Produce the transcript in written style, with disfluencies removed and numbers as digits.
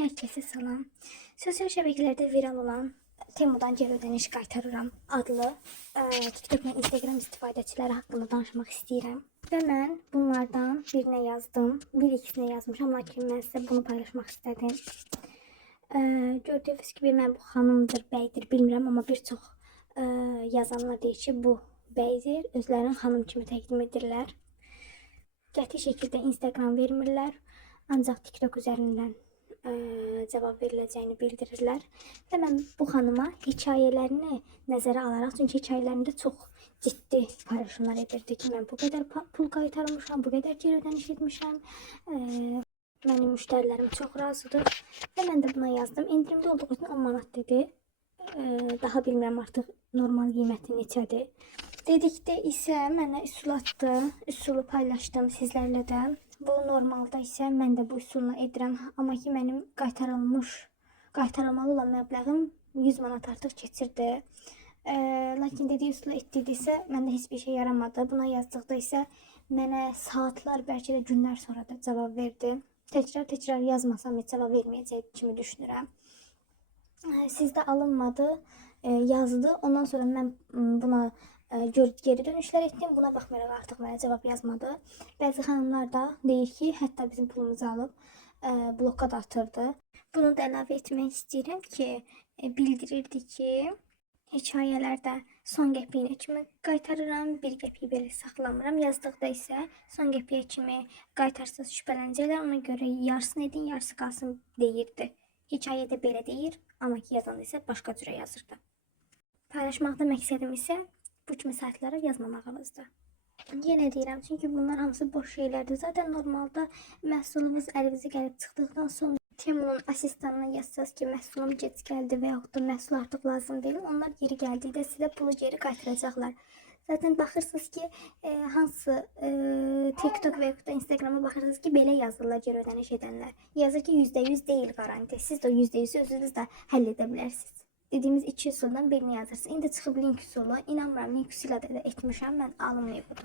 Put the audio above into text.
Herkese salam. Sosial şəbəkələrdə viral olan Temudan geri ödəniş qaytarıram adlı TikTok və Instagram istifadəçiləri haqqında danışmaq istəyirəm. Və mən bunlardan birinə yazdım, bir ikisinə yazmışam, lakin mən sizə bunu paylaşmaq istədim. Gördüyünüz kimi mən bu xanımdır, bəydir, bilmirəm, amma bir çox yazanlar deyir ki, bu bəydir, özlərinin xanım kimi təqdim edirlər. Qəti şəkildə Instagram vermirlər, ancaq TikTok üzərindən cavab veriləcəyini bildirirlər. Və mən bu xanıma hekayələrini nəzərə alaraq, çünki hekayələrində çox ciddi paylaşımlar edirdi ki, mən bu qədər pul qaytarmışam, bu qədər geri ödəniş etmişəm, mənim müştərilərim çox razıdır. Və mən də buna yazdım. İndirimdə olduğu üçün 10 manat dedi. Daha bilmirəm artıq normal qiyməti neçədir. Dedikdə isə mənə üsul atdı, üsulu paylaşdım sizlərlə də. Bu normalda isə mən də bu üsulla edirəm, amma ki mənim qaytarılmalı olan məbləğim 100 manat artıq keçirdi. Lakin dediyi üsulla etdiksə məndə heç bir şey yaramadı. Buna yazdıqda isə mənə saatlar, bəlkə də günlər sonra da cavab verdi. Təkrar yazmasam heç cavab verməyəcək kimi düşünürəm. Sizdə alınmadı, yazdı. Ondan sonra mən buna geri dönüşlər etdim. Buna baxmayaraq artıq mənə cavab yazmadı. Bəzi xanımlar da deyir ki, hətta bizim pulumuzu alıb bloka da atırdı. Bunu da əlavə etmək istəyirəm ki, bildirirdi ki, hekayələrdə son qəpiyinə kimi qaytarıram, bir qəpiyi belə saxlamıram. Yazdıqda isə son qəpiyə kimi qaytarsız şübhələnəcəklər, ona görə yarısını edin, yarısı qalsın deyirdi. Hekayədə belə deyir, amma ki yazanda isə başqa cürə yazırdı. Paylaşmaqda məqsədim isə bu kimi saytlara yazmamağınızdır. Yenə deyirəm, çünki bunlar hamısı boş şeylərdir. Zaten normalda məhsulunuz əlinizə gəlib çıxdıqdan sonra Temunun asistanına yazsaz ki, məhsulum gec gəldi və yaxud da məhsul artıq lazım deyil. Onlar geri gəldikdə sizə pulu geri qaytaracaqlar. Zaten baxırsınız ki, hansı TikTok və yaxud da Instagrama baxırsınız ki, belə yazırlar geri ödəniş edənlər. Yazır ki, %100 deyil garanti. Siz də %100'ü özünüz də həll edə bilərsiniz. Dediyimiz iki üsuldan birini yazırsınız. İndi çıxıb link üsulu. İnanmıram, link üsulu da etmişəm. Mən alınmayıb budur.